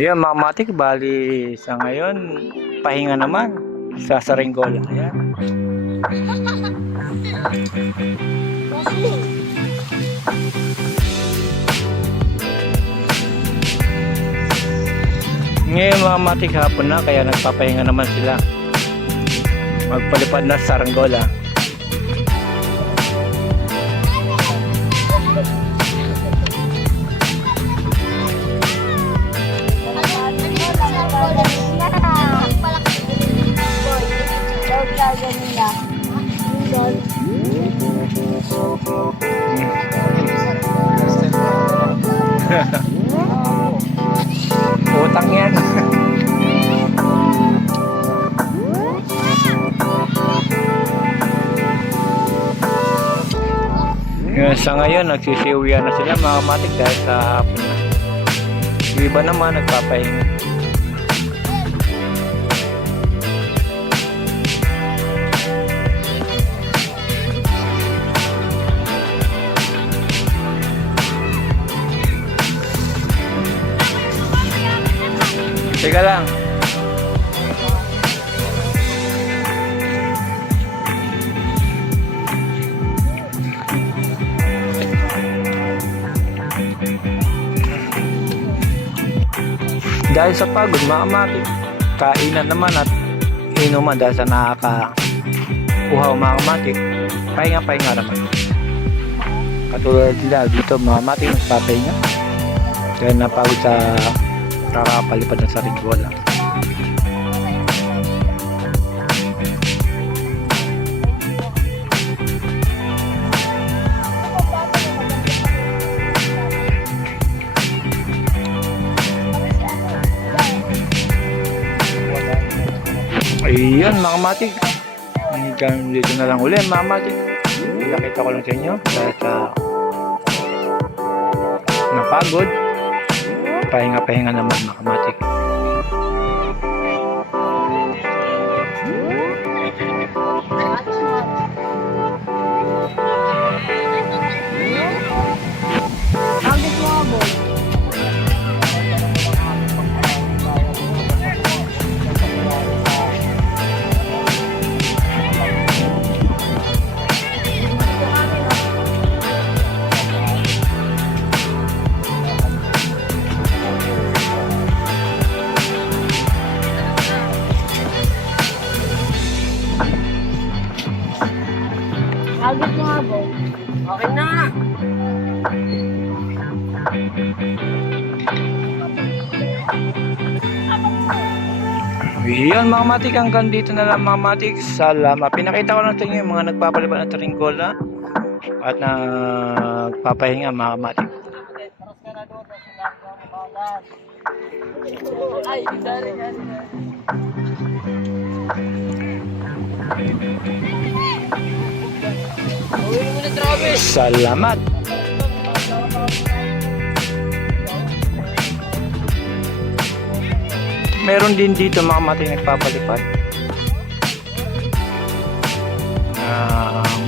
Ayan mga matik, bali sa ngayon, pahinga naman sa Saranggola. Ayan. Ngayon mga matik, hapon na, kaya nagpapahinga naman sila. Magpalipad na sa Saranggola. Utang yan. Sa ngayon nagsisiuwian na sila mga matik dahil sa hapon na. Yung iba naman nagpapahinga. Teka lang. Dahil sa pagod mga matik, kainan naman at inuman dahil sa nakaka-uhaw mga matik, pahinga-pahinga naman. Katulad nila dito mga matik nagpapahinga dahil napagod sa kakapalipad ng Saranggola. Ayan mga matik, hanggang dito na lang uli mga matik. Nakita ko lang sa inyo dahil sa napagod, pahinga-pahinga naman mga matik. Agad mo nga, bo. Okay na. Ayan mga matik, hanggang dito na lang mga matik. Salamat. Pinakita ko lang sa inyo yung mga nagpapalipad ng Saranggola at nagpapahinga mga matik. Ay, dali. Salamat. Meron din dito mga matik nagpapalipad.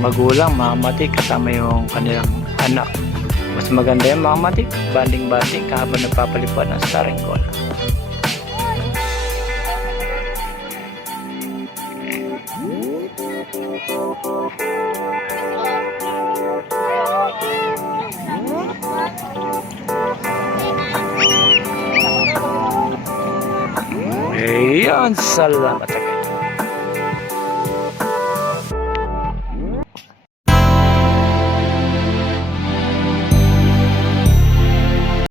Magulang, mga matik kasama yung kanilang anak. Mas maganda yung mga matik, banding-banding habang nagpapalipad ng Saranggola. Ayan, salamat.